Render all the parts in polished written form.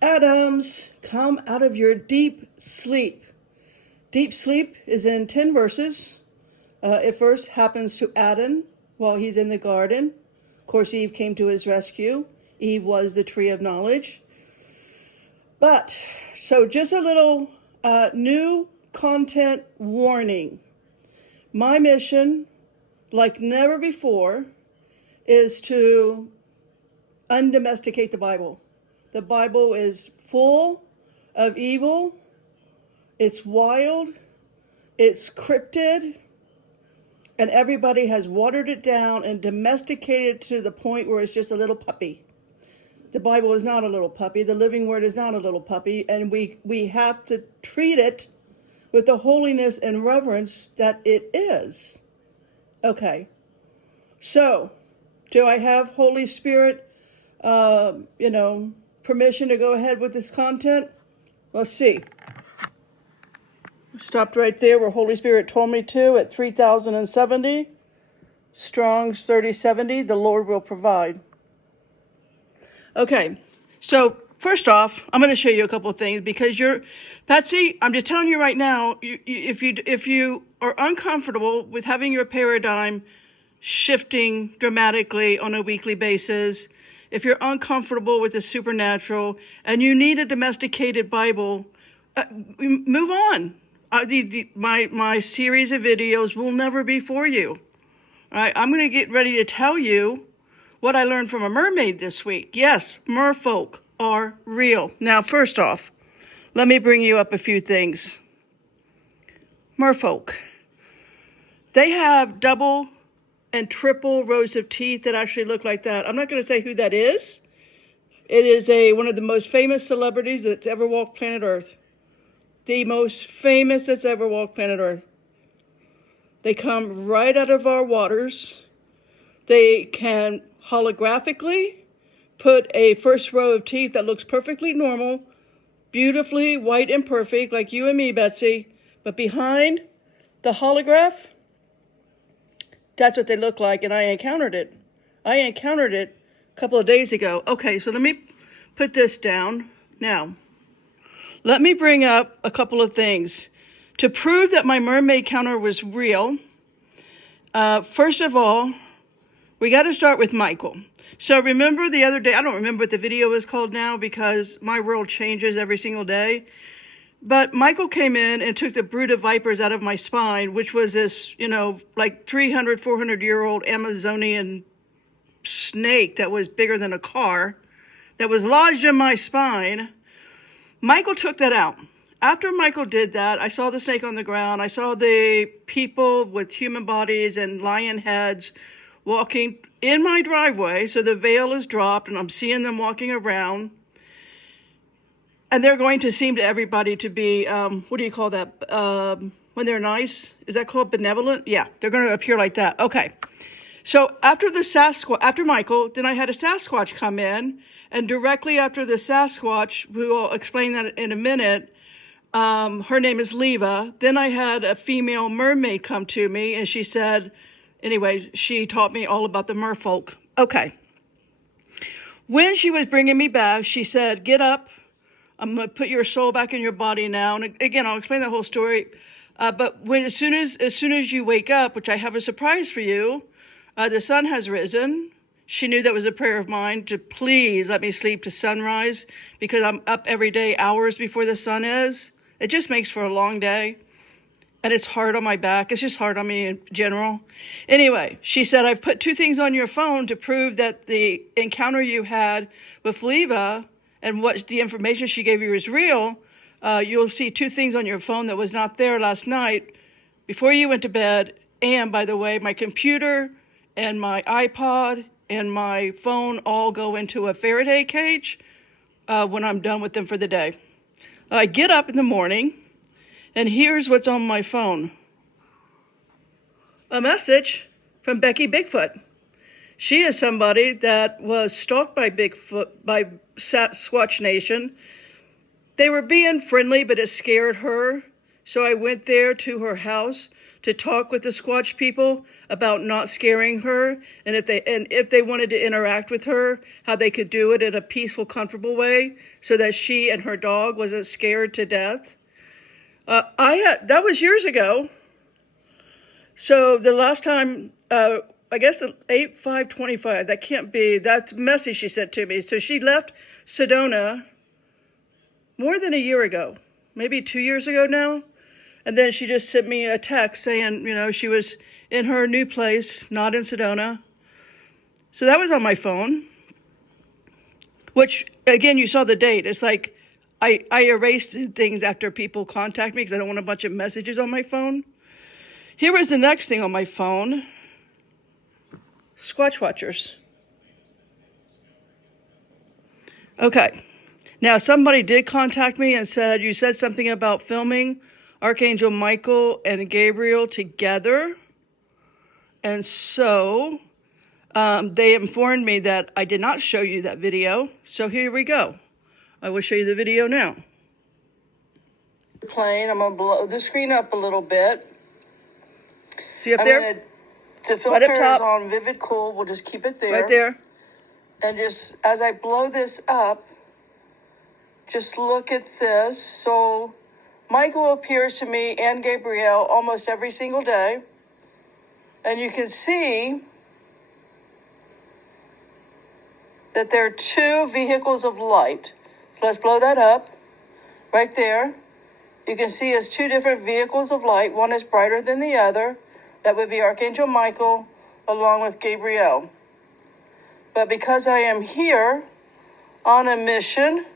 Adams, come out of your deep sleep. Deep sleep is in 10 verses. It first happens to Adam while he's in the garden. Of course, Eve came to his rescue. Eve was the tree of knowledge. But, so just a little new content warning. My mission, like never before, is to undomesticate the Bible. The Bible is full of evil. It's wild. It's cryptid. And everybody has watered it down and domesticated it to the point where it's just a little puppy. The Bible is not a little puppy. The living word is not a little puppy. And we have to treat it with the holiness and reverence that it is. Okay. So, do I have Holy Spirit, permission to go ahead with this content? Let's see. Stopped right there where Holy Spirit told me to at 3070. Strong's 3070. The Lord will provide. Okay. So first off, I'm going to show you a couple of things because Patsy, I'm just telling you right now, if you are uncomfortable with having your paradigm shifting dramatically on a weekly basis, if you're uncomfortable with the supernatural and you need a domesticated Bible, move on. My series of videos will never be for you. All right, I'm going to get ready to tell you what I learned from a mermaid this week. Yes, merfolk are real. Now, first off, let me bring you up a few things. Merfolk. They have double and triple rows of teeth that actually look like that. I'm not going to say who that is. It is one of the most famous celebrities that's ever walked planet Earth. The most famous that's ever walked planet Earth. They come right out of our waters. They can holographically put a first row of teeth that looks perfectly normal, beautifully white and perfect, like you and me, Betsy. But behind the holograph, that's what they look like, and I encountered it. A couple of days ago. Okay, so let me put this down. Now, let me bring up a couple of things. To prove that my mermaid counter was real, first of all, we got to start with Michael. So remember the other day, I don't remember what the video is called now because my world changes every single day. But Michael came in and took the brood of vipers out of my spine, which was this, like 300, 400-year-old Amazonian snake that was bigger than a car that was lodged in my spine. Michael took that out. After Michael did that, I saw the snake on the ground. I saw the people with human bodies and lion heads walking in my driveway. So the veil is dropped and I'm seeing them walking around. And they're going to seem to everybody to be, what do you call that? When they're nice? Is that called benevolent? Yeah, they're going to appear like that. Okay. So after Michael, then I had a Sasquatch come in. And directly after the Sasquatch, we will explain that in a minute, her name is Leva. Then I had a female mermaid come to me and she said, anyway, she taught me all about the merfolk. Okay. When she was bringing me back, she said, get up. I'm going to put your soul back in your body now. And again, I'll explain the whole story. But as soon as you wake up, which I have a surprise for you, the sun has risen. She knew that was a prayer of mine to please let me sleep to sunrise because I'm up every day hours before the sun is. It just makes for a long day. And it's hard on my back. It's just hard on me in general. Anyway, she said, I've put two things on your phone to prove that the encounter you had with Leva and what the information she gave you is real. You'll see two things on your phone that was not there last night before you went to bed. And by the way, my computer and my iPod and my phone all go into a Faraday cage when I'm done with them for the day. I get up in the morning, and here's what's on my phone. A message from Becky Bigfoot. She is somebody that was stalked by Bigfoot, by Sasquatch Nation. They were being friendly, but it scared her. So I went there to her house to talk with the Squatch people about not scaring her, and if they wanted to interact with her, how they could do it in a peaceful, comfortable way, so that she and her dog wasn't scared to death. That was years ago. So the last time, I guess the 8/5/25. That can't be. That's messy. She said to me. So she left Sedona more than a year ago, maybe 2 years ago now. And then she just sent me a text saying, she was in her new place, not in Sedona. So that was on my phone, which, again, you saw the date. It's like I erase things after people contact me because I don't want a bunch of messages on my phone. Here was the next thing on my phone. Squatch Watchers. Okay. Now, somebody did contact me and said, you said something about filming Archangel Michael and Gabriel together. And so they informed me that I did not show you that video. So here we go. I will show you the video now. Plane. I'm going to blow the screen up a little bit. See up there? The filter is on Vivid Cool. We'll just keep it there. Right there. And just as I blow this up, just look at this. So Michael appears to me and Gabriel almost every single day. And you can see that there are two vehicles of light. So let's blow that up right there. You can see it's two different vehicles of light. One is brighter than the other. That would be Archangel Michael along with Gabriel. But because I am here on a mission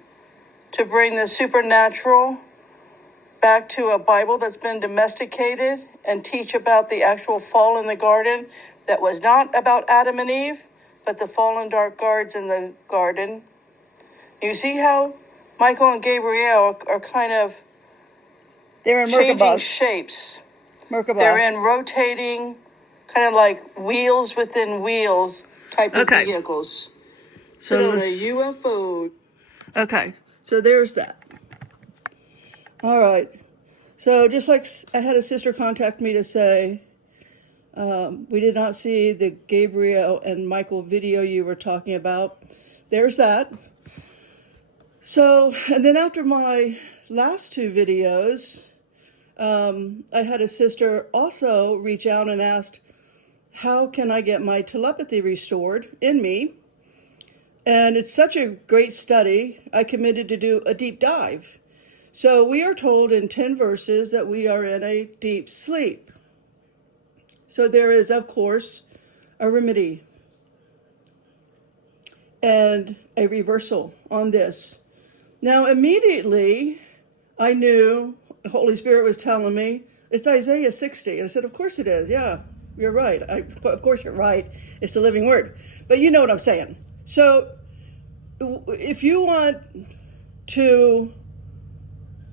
to bring the supernatural back to a Bible that's been domesticated and teach about the actual fall in the garden that was not about Adam and Eve, but the fallen dark guards in the garden. You see how Michael and Gabriel are kind of changing shapes. Merkabah. They're in rotating, kind of like wheels within wheels type of vehicles. So a UFO. Okay, so there's that. All right. So just like I had a sister contact me to say, we did not see the Gabriel and Michael video you were talking about. There's that. So, and then after my last two videos, I had a sister also reach out and asked, how can I get my telepathy restored in me? And it's such a great study, I committed to do a deep dive. So we are told in 10 verses that we are in a deep sleep. So there is, of course, a remedy and a reversal on this. Now, immediately, I knew the Holy Spirit was telling me, it's Isaiah 60. And I said, of course it is. Yeah, you're right. Of course you're right. It's the living word. But you know what I'm saying. So if you want to,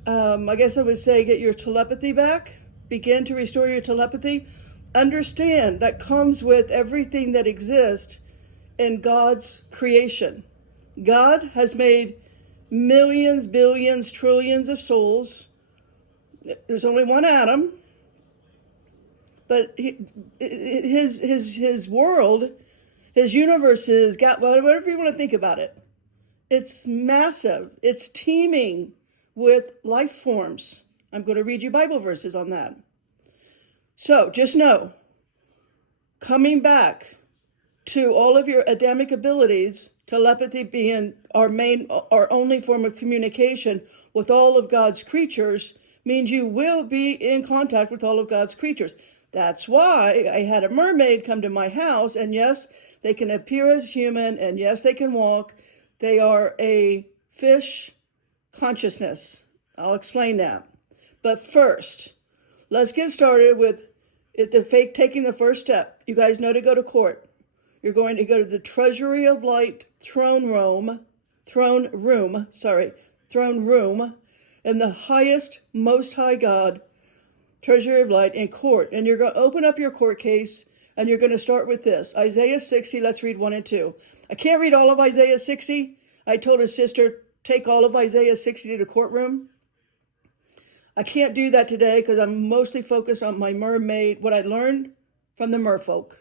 I guess I would say, get your telepathy back, begin to restore your telepathy, understand that comes with everything that exists in God's creation. God has made millions, billions, trillions of souls. There's only one Adam, but his world, his universe has got whatever you want to think about it. It's massive. It's teeming with life forms. I'm going to read you Bible verses on that. So just know, coming back to all of your Adamic abilities, telepathy being our only form of communication with all of God's creatures, means you will be in contact with all of God's creatures. That's why I had a mermaid come to my house, and yes, they can appear as human, and yes, they can walk. They are a fish consciousness. I'll explain that. But first, let's get started with taking the first step. You guys know to go to court. You're going to go to the Treasury of Light throne room in the highest, most high God, Treasury of Light in court. And you're going to open up your court case, and you're going to start with this. Isaiah 60, let's read 1 and 2. I can't read all of Isaiah 60. I told his sister, take all of Isaiah 60 to the courtroom. I can't do that today because I'm mostly focused on my mermaid, what I learned from the merfolk.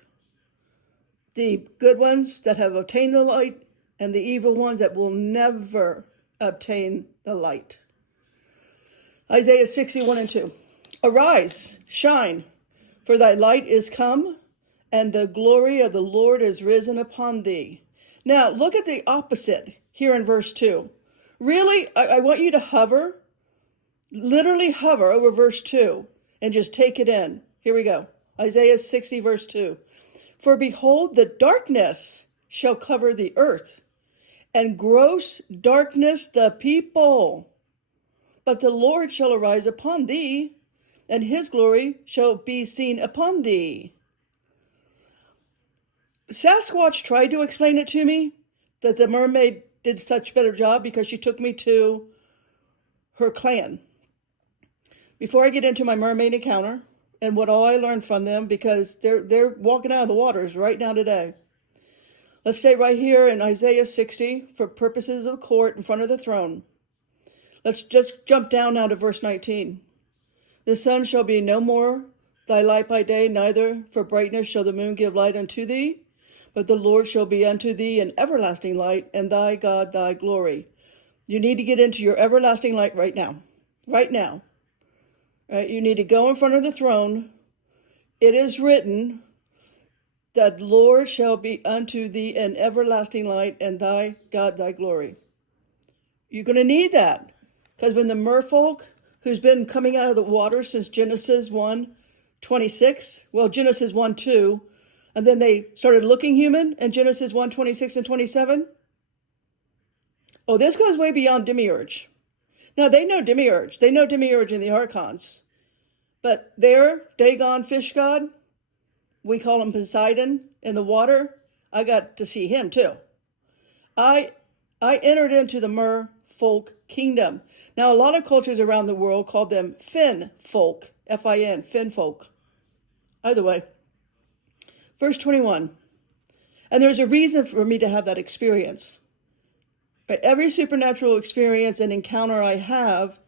The good ones that have obtained the light and the evil ones that will never obtain the light. Isaiah 61 and 2. Arise, shine, for thy light is come, and the glory of the Lord is risen upon thee. Now, look at the opposite here in verse 2. Really, I want you to hover, literally hover over verse 2 and just take it in. Here we go. Isaiah 60, verse 2. For behold, the darkness shall cover the earth, and gross darkness the people. But the Lord shall arise upon thee, and his glory shall be seen upon thee. Sasquatch tried to explain it to me, that the mermaid did such a better job because she took me to her clan. Before I get into my mermaid encounter and what all I learned from them, because they're walking out of the waters right now today. Let's stay right here in Isaiah 60 for purposes of the court in front of the throne. Let's just jump down now to verse 19. The sun shall be no more thy light by day, neither for brightness shall the moon give light unto thee. But the Lord shall be unto thee an everlasting light, and thy God thy glory. You need to get into your everlasting light right now. Right now. Right? You need to go in front of the throne. It is written that Lord shall be unto thee an everlasting light, and thy God thy glory. You're going to need that. Because when the merfolk, who's been coming out of the water since Genesis 1:26, well, Genesis 1:2, and then they started looking human in Genesis 1:26 and 27. Oh, this goes way beyond demiurge. Now, they know demiurge. They know demiurge in the archons. But their Dagon fish god, we call him Poseidon in the water. I got to see him too. I entered into the merfolk kingdom. Now, a lot of cultures around the world call them Fin folk, F-I-N, Fin folk. Either way. Verse 21. And there's a reason for me to have that experience. Every supernatural experience and encounter I have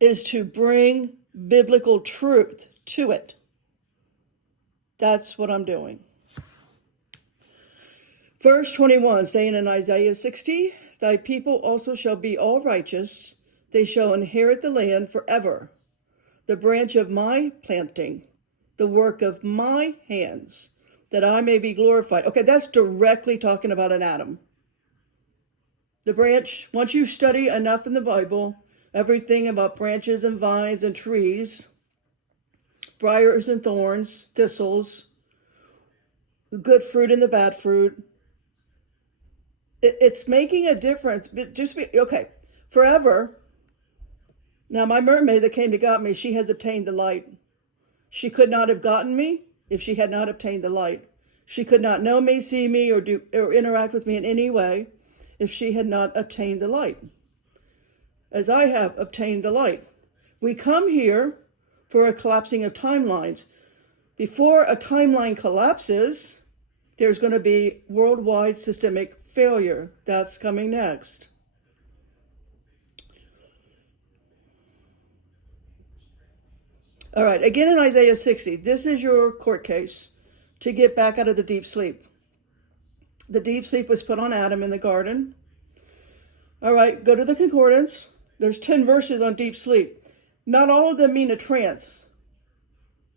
is to bring biblical truth to it. That's what I'm doing. Verse 21, staying in Isaiah 60, thy people also shall be all righteous. They shall inherit the land forever. The branch of my planting, the work of my hands, that I may be glorified. Okay, that's directly talking about an Adam. The branch, once you study enough in the Bible, everything about branches and vines and trees, briars and thorns, thistles, the good fruit and the bad fruit, it's making a difference. Okay, forever. Now, my mermaid that came to got me, she has obtained the light. She could not have gotten me if she had not obtained the light. She could not know me, see me, or interact with me in any way if she had not obtained the light. As I have obtained the light. We come here for a collapsing of timelines. Before a timeline collapses, there's going to be worldwide systemic failure. That's coming next. All right, again in Isaiah 60, this is your court case to get back out of the deep sleep. The deep sleep was put on Adam in the garden. All right, go to the concordance. There's 10 verses on deep sleep. Not all of them mean a trance.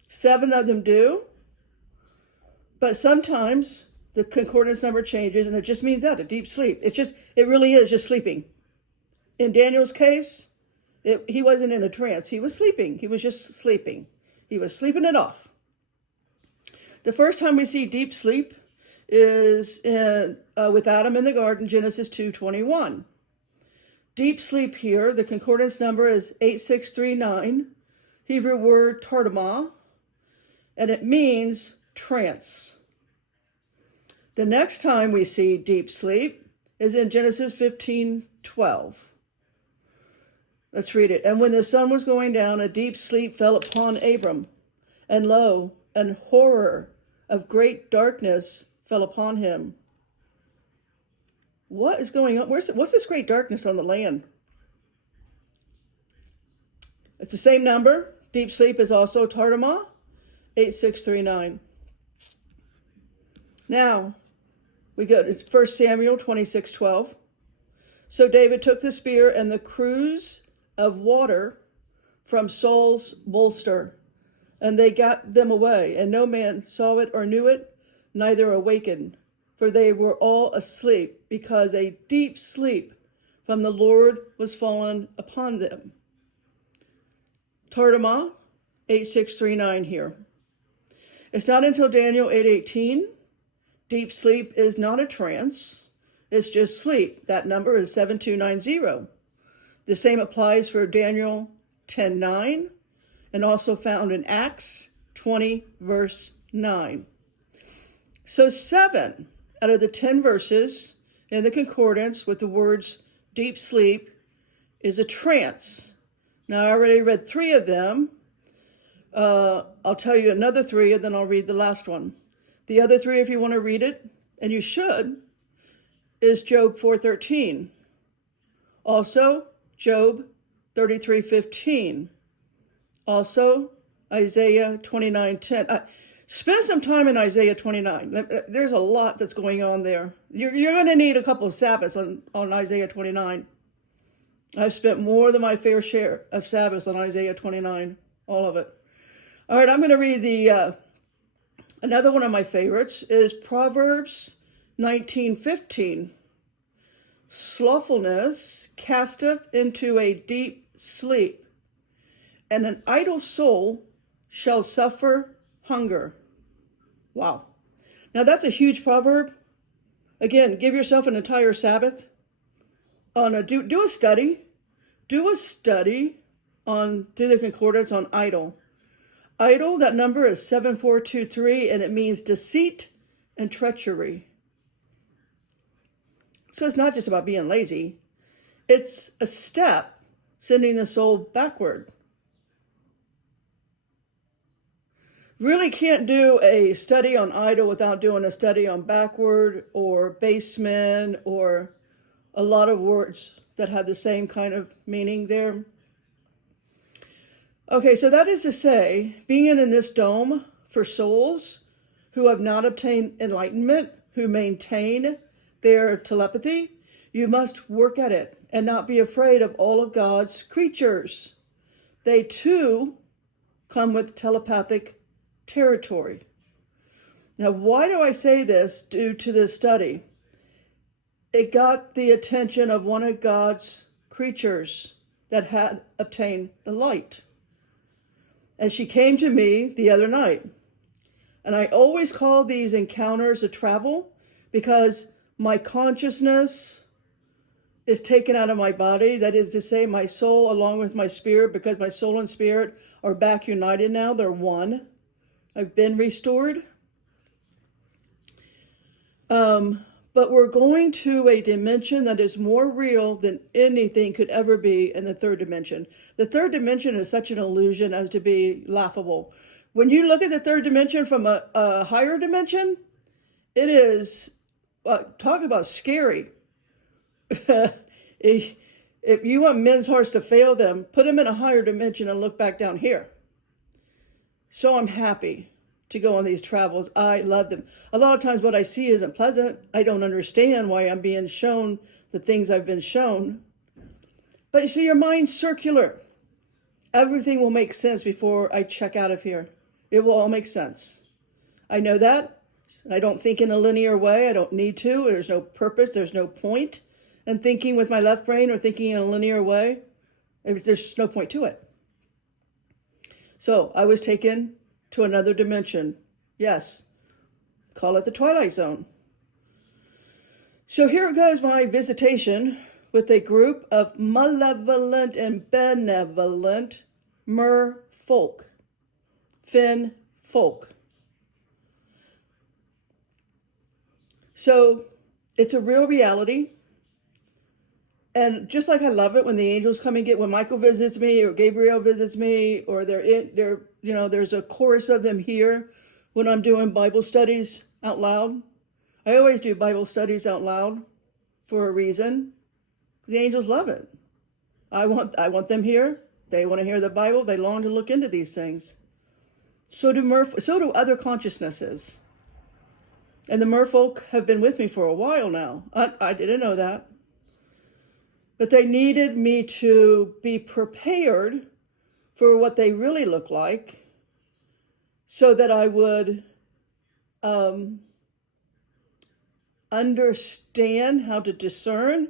7 of them do. But sometimes the concordance number changes and it just means that, a deep sleep. It really is just sleeping. In Daniel's case, he wasn't in a trance. He was sleeping. He was just sleeping. He was sleeping it off. The first time we see deep sleep is with Adam in the garden, Genesis 2:21. Deep sleep here, the concordance number is 8639, Hebrew word tardama, and it means trance. The next time we see deep sleep is in Genesis 15:12. Let's read it. And when the sun was going down, a deep sleep fell upon Abram, and lo, an horror of great darkness fell upon him. What is going on? What's this great darkness on the land? It's the same number. Deep sleep is also Tartama, 8639. Now, we go to 1 Samuel 26:12. So David took the spear and the cruse of water from Saul's bolster, and they got them away, and no man saw it or knew it, neither awakened, for they were all asleep, because a deep sleep from the Lord was fallen upon them. Tartama, 8639 here. It's not until Daniel 8:18. Deep sleep is not a trance. It's just sleep. That number is 7290. The same applies for Daniel 10:9 and also found in Acts 20, verse 9. So 7 out of the 10 verses in the concordance with the words deep sleep is a trance. Now, I already read 3 of them. I'll tell you another 3, and then I'll read the last one. The other 3, if you want to read it, and you should, is Job 4:13. Also, Job 33:15. Also, Isaiah 29:10. Spend some time in Isaiah 29. There's a lot that's going on there. You're going to need a couple of Sabbaths on Isaiah 29. I've spent more than my fair share of Sabbaths on Isaiah 29, all of it. All right, I'm going to read the another one of my favorites is Proverbs 19:15. Slothfulness casteth into a deep sleep, and an idle soul shall suffer hunger. Wow. Now that's a huge proverb. Again, give yourself an entire Sabbath on do a study. Do a study on through the concordance on idle. Idle, that number is 7423, and it means deceit and treachery. So it's not just about being lazy. It's a step sending the soul backward. Really can't do a study on idle without doing a study on backward or basement or a lot of words that have the same kind of meaning there. Okay, so that is to say, being in this dome for souls who have not obtained enlightenment, who maintain their telepathy, you must work at it and not be afraid of all of God's creatures. They too come with telepathic territory. Now, why do I say this? Due to this study, it got the attention of one of God's creatures that had obtained the light. And she came to me the other night. And I always call these encounters a travel because my consciousness is taken out of my body. That is to say, my soul along with my spirit, because my soul and spirit are back united now. They're one. I've been restored. But we're going to a dimension that is more real than anything could ever be in the third dimension. The third dimension is such an illusion as to be laughable. When you look at the third dimension from a higher dimension, it is, talk about scary. if you want men's hearts to fail them, put them in a higher dimension and look back down here. So I'm happy to go on these travels. I love them. A lot of times what I see isn't pleasant. I don't understand why I'm being shown the things I've been shown. But you see, your mind's circular. Everything will make sense before I check out of here. It will all make sense. I know that. I don't think in a linear way. I don't need to. There's no purpose. There's no point in thinking with my left brain or thinking in a linear way. There's no point to it. So I was taken to another dimension. Yes, call it the Twilight Zone. So here goes my visitation with a group of malevolent and benevolent merfolk, Finn folk. So it's a real reality. And just like I love it when the angels come and when Michael visits me or Gabriel visits me, or there's a chorus of them here when I'm doing Bible studies out loud. I always do Bible studies out loud for a reason. The angels love it. I want them here. They want to hear the Bible. They long to look into these things. So do other consciousnesses. And the merfolk have been with me for a while now. I didn't know that. But they needed me to be prepared for what they really look like so that I would understand how to discern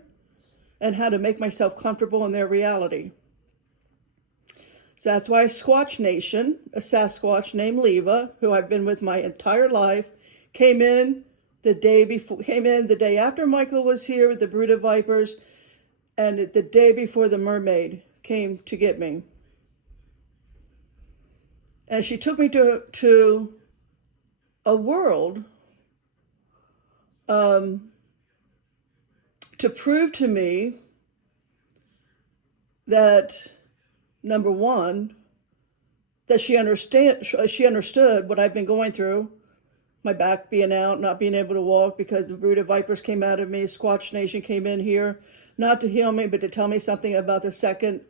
and how to make myself comfortable in their reality. So that's why Squatch Nation, a Sasquatch named Leva, who I've been with my entire life, came in the day after Michael was here with the brood of vipers, and the day before the mermaid came to get me. And she took me to a world to prove to me that, number one, that she understood what I've been going through, my back being out, not being able to walk because the brood of vipers came out of me. Squatch Nation came in here, not to heal me, but to tell me something about the second,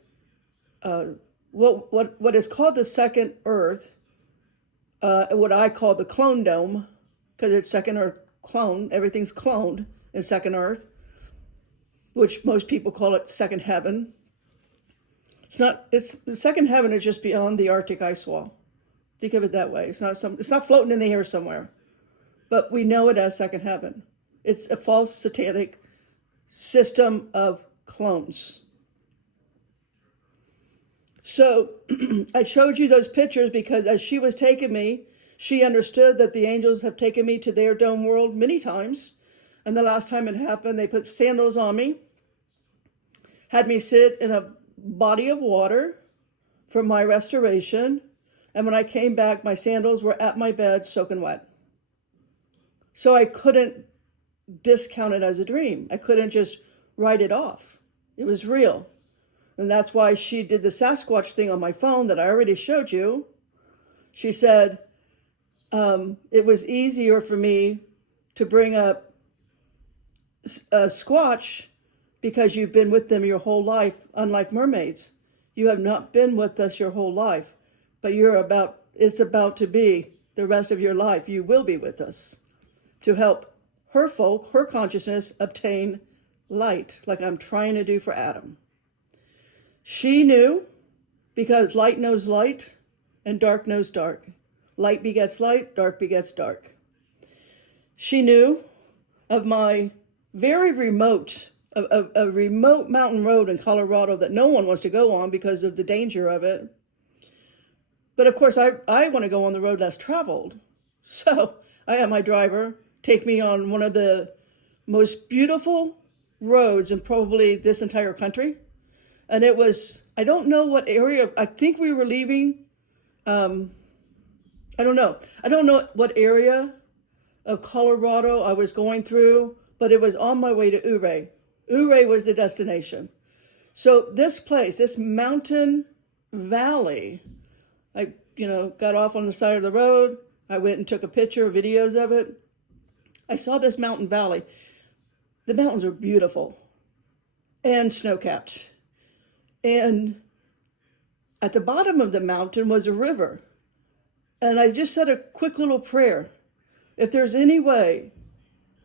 what is called the second Earth, what I call the clone dome, because it's second Earth clone. Everything's cloned in second Earth, which most people call it second heaven. It's second heaven is just beyond the Arctic ice wall. Think of it that way. It's not floating in the air somewhere, but we know it as second heaven. It's a false satanic system of clones. So I showed you those pictures because as she was taking me, she understood that the angels have taken me to their dome world many times. And the last time it happened, they put sandals on me, had me sit in a body of water for my restoration. And when I came back, my sandals were at my bed soaking wet. So I couldn't discount it as a dream. I couldn't just write it off. It was real. And that's why she did the Sasquatch thing on my phone that I already showed you. She said, it was easier for me to bring up Squatch because you've been with them your whole life, unlike mermaids. You have not been with us your whole life, but it's about to be the rest of your life. You will be with us to help her folk, her consciousness, obtain light, like I'm trying to do for Adam. She knew because light knows light and dark knows dark. Light begets light, dark begets dark. She knew of my very remote, a remote mountain road in Colorado that no one wants to go on because of the danger of it. But of course, I want to go on the road less traveled. So I had my driver take me on one of the most beautiful roads in probably this entire country. And it was, I don't know what area, I think we were leaving, I don't know what area of Colorado I was going through, but it was on my way to Ouray. Ouray was the destination. So this place, this mountain valley, I got off on the side of the road. I went and took a picture, videos of it. I saw this mountain valley. The mountains were beautiful and snow-capped. And at the bottom of the mountain was a river. And I just said a quick little prayer. If there's any way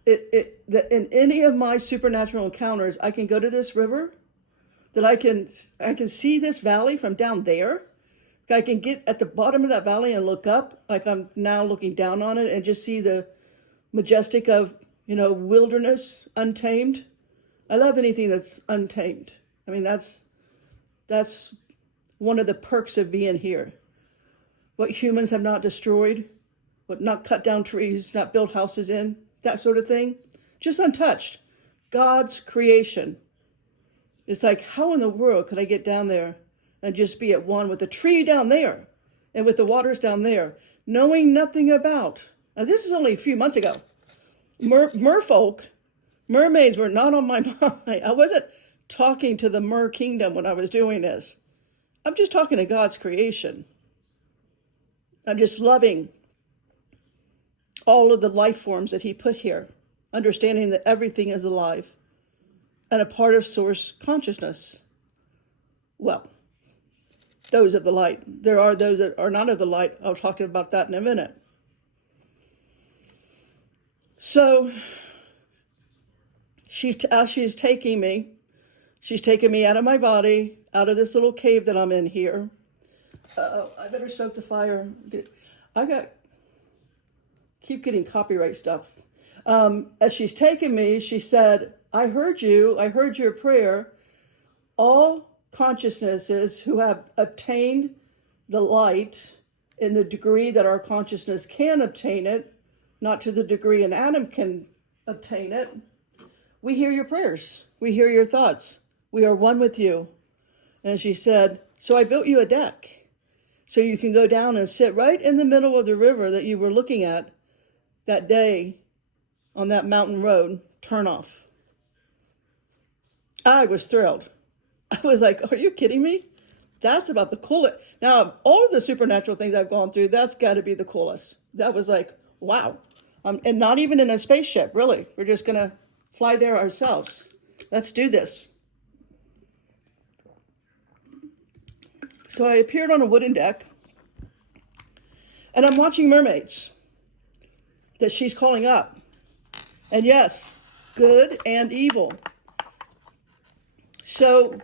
that in any of my supernatural encounters, I can go to this river, that I can see this valley from down there. I can get at the bottom of that valley and look up, like I'm now looking down on it, and just see the majestic of, wilderness, untamed. I love anything that's untamed. I mean, that's one of the perks of being here. What humans have not destroyed, what not cut down trees, not built houses in, that sort of thing, just untouched. God's creation. It's like, how in the world could I get down there and just be at one with the tree down there and with the waters down there, knowing nothing about? Now, this is only a few months ago. Merfolk, mermaids were not on my mind. I wasn't talking to the mer kingdom when I was doing this. I'm just talking to God's creation. I'm just loving all of the life forms that he put here, understanding that everything is alive and a part of source consciousness. Well, those of the light. There are those that are not of the light. I'll talk about that in a minute. So as she's taking me, she's taking me out of my body, out of this little cave that I'm in here. I better stoke the fire. Keep getting copyright stuff. As she's taking me, she said, I heard your prayer. All consciousnesses who have obtained the light in the degree that our consciousness can obtain it, not to the degree an atom can obtain it, we hear your prayers. We hear your thoughts. We are one with you. And she said, so I built you a deck so you can go down and sit right in the middle of the river that you were looking at that day on that mountain road, turn off. I was thrilled. I was like, are you kidding me? That's about the coolest. Now, all of the supernatural things I've gone through, that's got to be the coolest. That was like, wow. And not even in a spaceship, really. We're just going to fly there ourselves. Let's do this. So I appeared on a wooden deck, and I'm watching mermaids that she's calling up. And yes, good and evil. So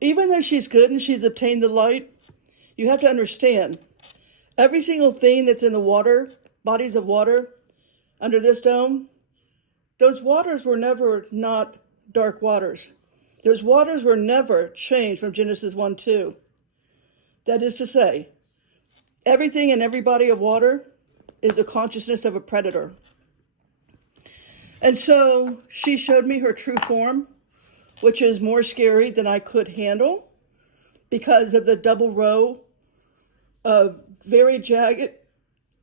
even though she's good and she's obtained the light, you have to understand, every single thing that's in the water, bodies of water, under this dome, those waters were never not dark waters. Those waters were never changed from Genesis 1:2. That is to say, everything in every body of water is a consciousness of a predator. And so she showed me her true form, which is more scary than I could handle because of the double row of very jagged,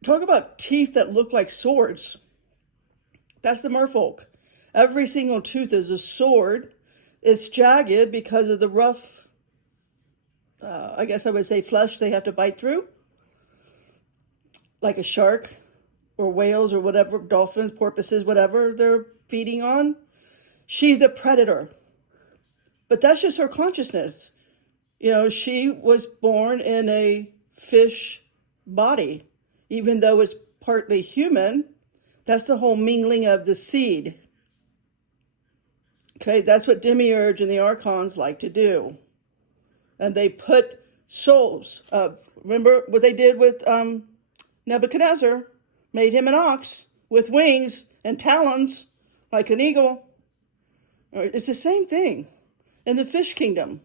talk about teeth that look like swords. That's the merfolk. Every single tooth is a sword. It's jagged because of the rough, I guess I would say flesh they have to bite through, like a shark or whales or whatever, dolphins, porpoises, whatever they're feeding on. She's the predator. But that's just her consciousness. You know, she was born in a fish body, even though it's partly human. That's the whole mingling of the seed. Okay, that's what Demiurge and the Archons like to do. And they put souls. Remember what they did with Nebuchadnezzar? Made him an ox with wings and talons like an eagle. It's the same thing in the fish kingdom.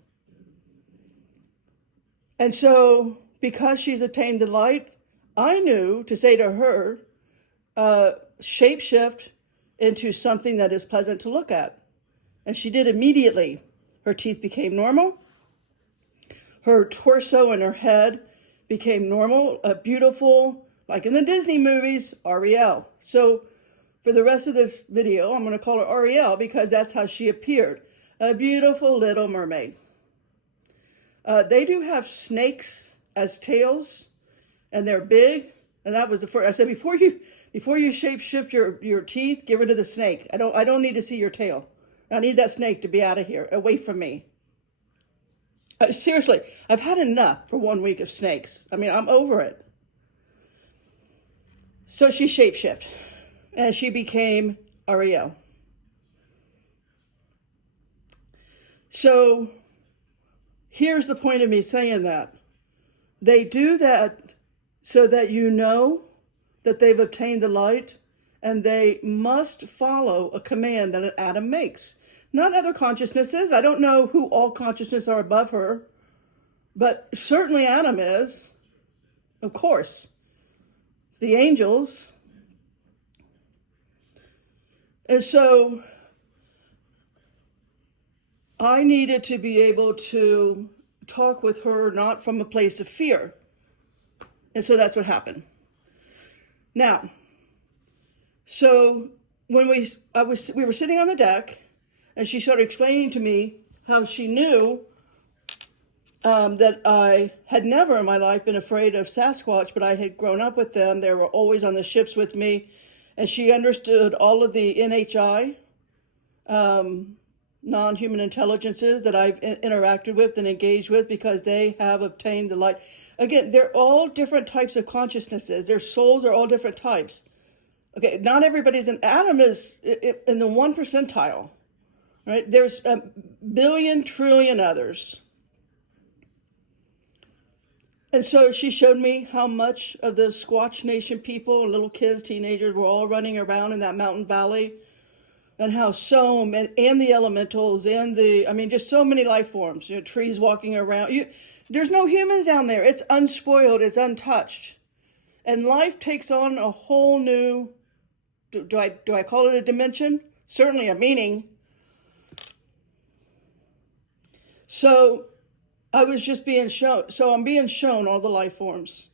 And so, because she's attained the light, I knew to say to her, shapeshift into something that is pleasant to look at. And she did immediately. Her teeth became normal. Her torso and her head became normal, a beautiful, like in the Disney movies, Ariel. So for the rest of this video, I'm going to call her Ariel because that's how she appeared. A beautiful little mermaid. They do have snakes as tails, and they're big. And that was the first. I said, before you shapeshift your teeth, get rid of the snake. I don't need to see your tail. I need that snake to be out of here, away from me. Seriously, I've had enough for 1 week of snakes. I mean, I'm over it. So she shapeshifted, and she became Ariel. So here's the point of me saying that. They do that so that you know that they've obtained the light, and they must follow a command that an atom makes. Not other consciousnesses. I don't know who all consciousnesses are above her, but certainly Adam is, of course. The angels. And so I needed to be able to talk with her not from a place of fear. And so that's what happened. Now, so when we were sitting on the deck, and she started explaining to me how she knew that I had never in my life been afraid of Sasquatch, but I had grown up with them. They were always on the ships with me. And she understood all of the NHI non-human intelligences that I've interacted with and engaged with because they have obtained the light. Again, they're all different types of consciousnesses. Their souls are all different types. Okay, not everybody's an Adam is in the 1 percentile, right? There's a billion trillion others. And so she showed me how much of the Squatch Nation people, little kids, teenagers, were all running around in that mountain valley, and how Soam and the elementals and just so many life forms, trees walking around. There's no humans down there. It's unspoiled, it's untouched. And life takes on a whole new, do I call it a dimension? Certainly a meaning. So I was just being shown, so I'm being shown all the life forms.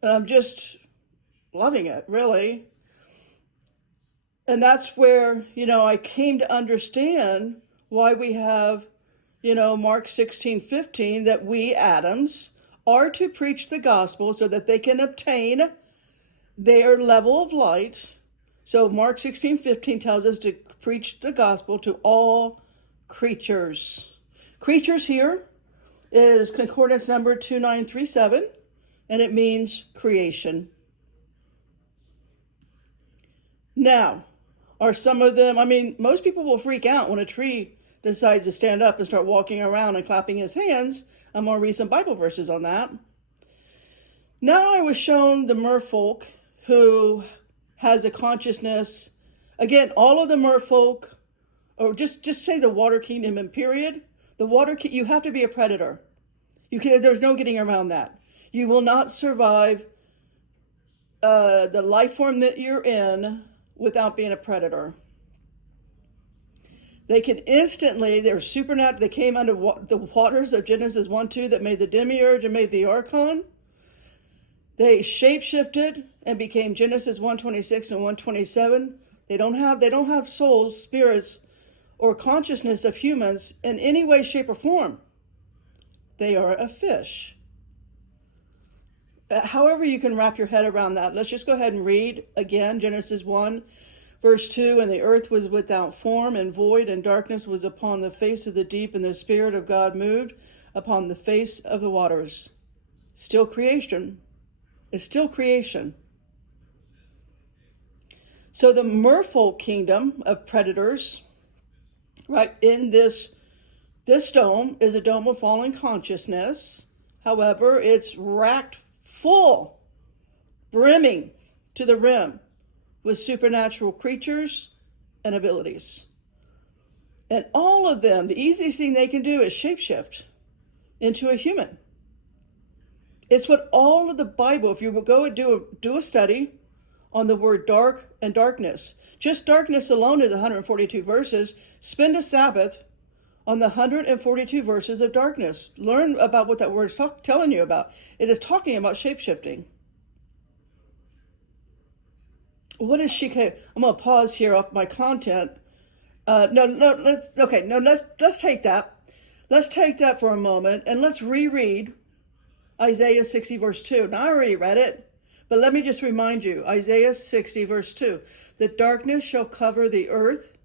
And I'm just loving it, really. And that's where, I came to understand why we have, Mark 16:15, that we, Adams, are to preach the gospel so that they can obtain their level of light. So Mark 16:15 tells us to preach the gospel to all creatures. Creatures here is concordance number 2937, and it means creation. Now, are some of them, most people will freak out when a tree decides to stand up and start walking around and clapping his hands. I'm going to read some Bible verses on that. Now I was shown the merfolk who has a consciousness. Again, all of the merfolk, or just say the water kingdom in period, you have to be a predator. There's no getting around that. You will not survive the life form that you're in without being a predator. They can instantly, they're supernatural. They came under the waters of Genesis 1:2 that made the demiurge and made the archon. They shapeshifted and became Genesis 1:26 and 1:27. They don't have souls, spirits, or consciousness of humans in any way, shape, or form. They are a fish. However you can wrap your head around that. Let's just go ahead and read again Genesis 1, verse 2. And the earth was without form and void, and darkness was upon the face of the deep, and the Spirit of God moved upon the face of the waters. Still creation. It's still creation. So the merfolk kingdom of predators, right, in this dome is a dome of fallen consciousness. However, it's racked full, brimming to the rim with supernatural creatures and abilities. And all of them, the easiest thing they can do is shapeshift into a human. It's what all of the Bible, if you will go and do a study on the word dark and darkness, just darkness alone is 142 verses. Spend a Sabbath on the 142 verses of darkness. Learn about what that word is telling you about. It is talking about shapeshifting. What is she? I'm going to pause here off my content. Let's take that. Let's take that for a moment and let's reread Isaiah 60 verse 2. Now I already read it, but let me just remind you, Isaiah 60 verse 2. The darkness shall cover the earth,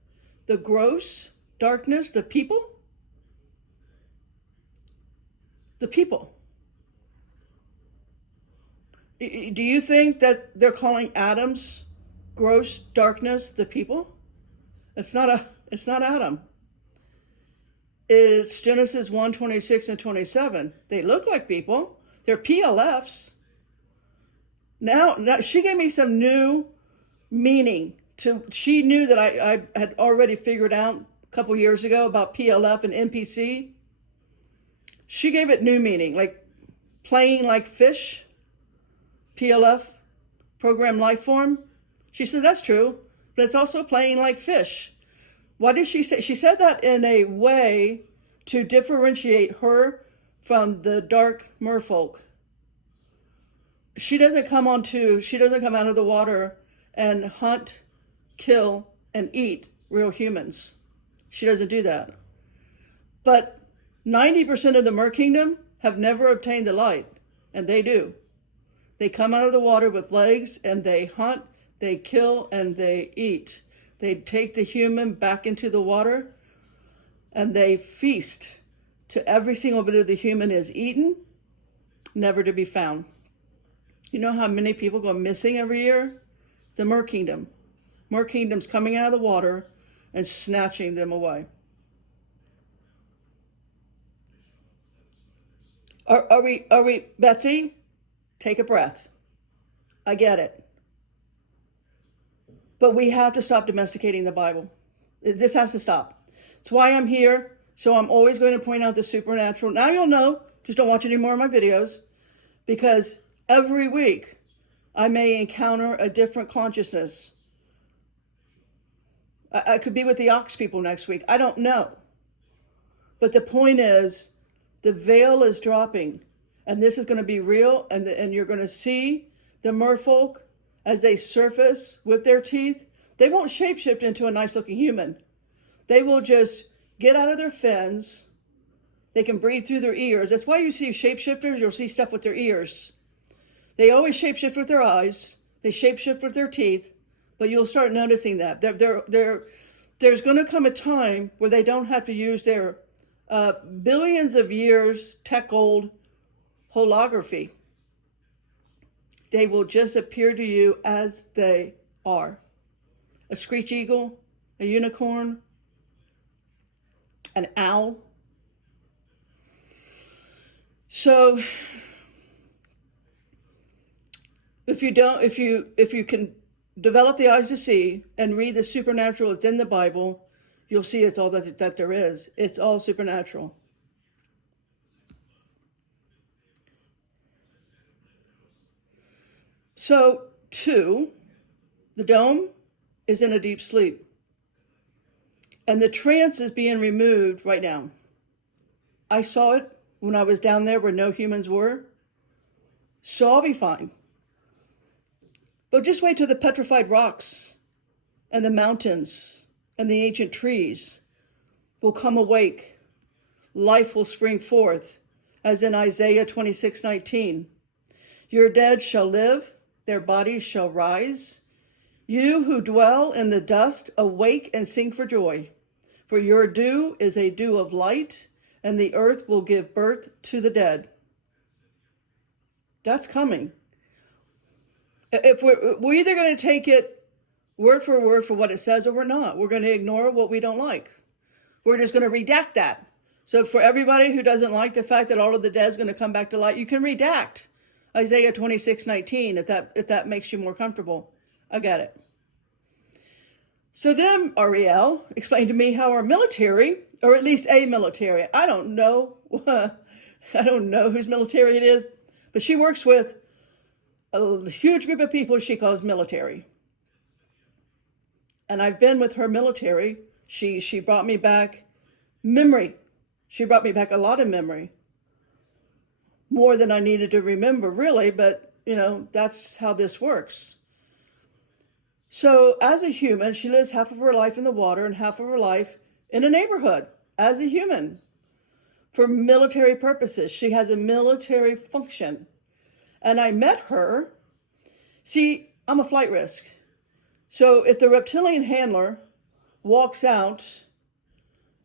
the gross darkness, the people. The people. Do you think that they're calling Adam's gross darkness the people? It's not Adam. It's Genesis 1:26 and 27. They look like people. They're PLFs. Now she gave me some new meaning she knew that I had already figured out a couple years ago about PLF and NPC. She gave it new meaning, like playing like fish, PLF, program life form. She said, that's true, but it's also playing like fish. Why did she say? She said that in a way to differentiate her from the dark merfolk. She doesn't come out of the water and hunt, kill, and eat real humans. She doesn't do that. But 90% of the Mer Kingdom have never obtained the light, and they do. They come out of the water with legs, and they hunt, they kill, and they eat. They take the human back into the water. and they feast to every single bit of the human is eaten, never to be found. You know how many people go missing every year? The Mer Kingdom. Mer Kingdom's coming out of the water and snatching them away. Are we, Betsy? Take a breath. I get it. But we have to stop domesticating the Bible. This has to stop. It's why I'm here. So I'm always going to point out the supernatural. Now you'll know. Just don't watch any more of my videos. Because every week I may encounter a different consciousness. I could be with the ox people next week. I don't know. But the point is, the veil is dropping. And this is going to be real. And you're going to see the merfolk as they surface with their teeth. They won't shapeshift into a nice looking human. They will just get out of their fins. They can breathe through their ears. That's why you see shapeshifters, you'll see stuff with their ears. They always shapeshift with their eyes. They shapeshift with their teeth. But you'll start noticing that. There's going to come a time where they don't have to use their billions of years tech old holography. They will just appear to you as they are. A screech eagle, a unicorn, an owl. So if you can develop the eyes to see and read the supernatural that's in the Bible, you'll see it's all that there is. It's all supernatural. So, 2, the dome is in a deep sleep. And the trance is being removed right now. I saw it when I was down there where no humans were. So I'll be fine. But just wait till the petrified rocks and the mountains and the ancient trees will come awake. Life will spring forth, as in Isaiah 26:19. Your dead shall live, their bodies shall rise. You who dwell in the dust, awake and sing for joy. For your dew is a dew of light, and the earth will give birth to the dead. That's coming. If we're either going to take it word for what it says, or we're not. We're going to ignore what we don't like. We're just going to redact that. So for everybody who doesn't like the fact that all of the dead is going to come back to light, you can redact Isaiah 26:19 if that makes you more comfortable. I get it. So then Ariel explained to me how our military, or at least a military, I don't know whose military it is, but she works with a huge group of people she calls military. And I've been with her military. She brought me back memory. She brought me back a lot of memory. More than I needed to remember, really, but, that's how this works. So as a human, she lives half of her life in the water and half of her life in a neighborhood as a human for military purposes. She has a military function. And I met her. See, I'm a flight risk. So if the reptilian handler walks out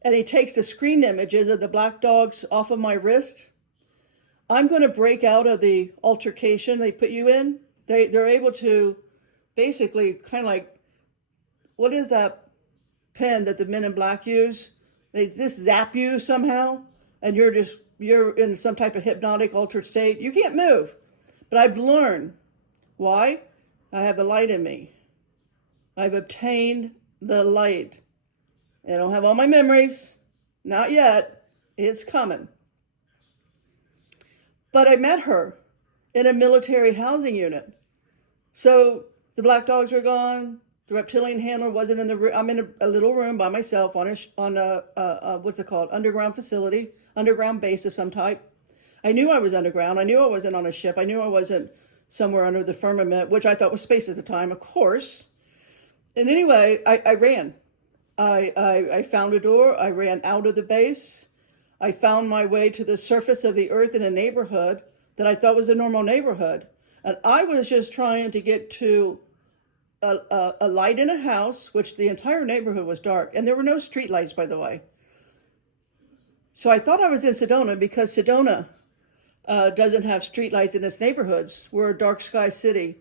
and he takes the screen images of the black dogs off of my wrist, I'm going to break out of the altercation they put you in. They're able to basically kind of like, what is that pen that the men in black use? They just zap you somehow, and you're in some type of hypnotic altered state. You can't move. But I've learned. Why? I have the light in me. I've obtained the light. I don't have all my memories. Not yet. It's coming. But I met her in a military housing unit. So the black dogs were gone. The reptilian handler wasn't in the room. I'm in a little room by myself on a what's it called? Underground facility, underground base of some type. I knew I was underground. I knew I wasn't on a ship. I knew I wasn't somewhere under the firmament, which I thought was space at the time, of course. And anyway, I ran. I found a door. I ran out of the base. I found my way to the surface of the earth in a neighborhood that I thought was a normal neighborhood. And I was just trying to get to a light in a house, which the entire neighborhood was dark. And there were no street lights, by the way. So I thought I was in Sedona because Sedona doesn't have streetlights in its neighborhoods. We're a dark sky city.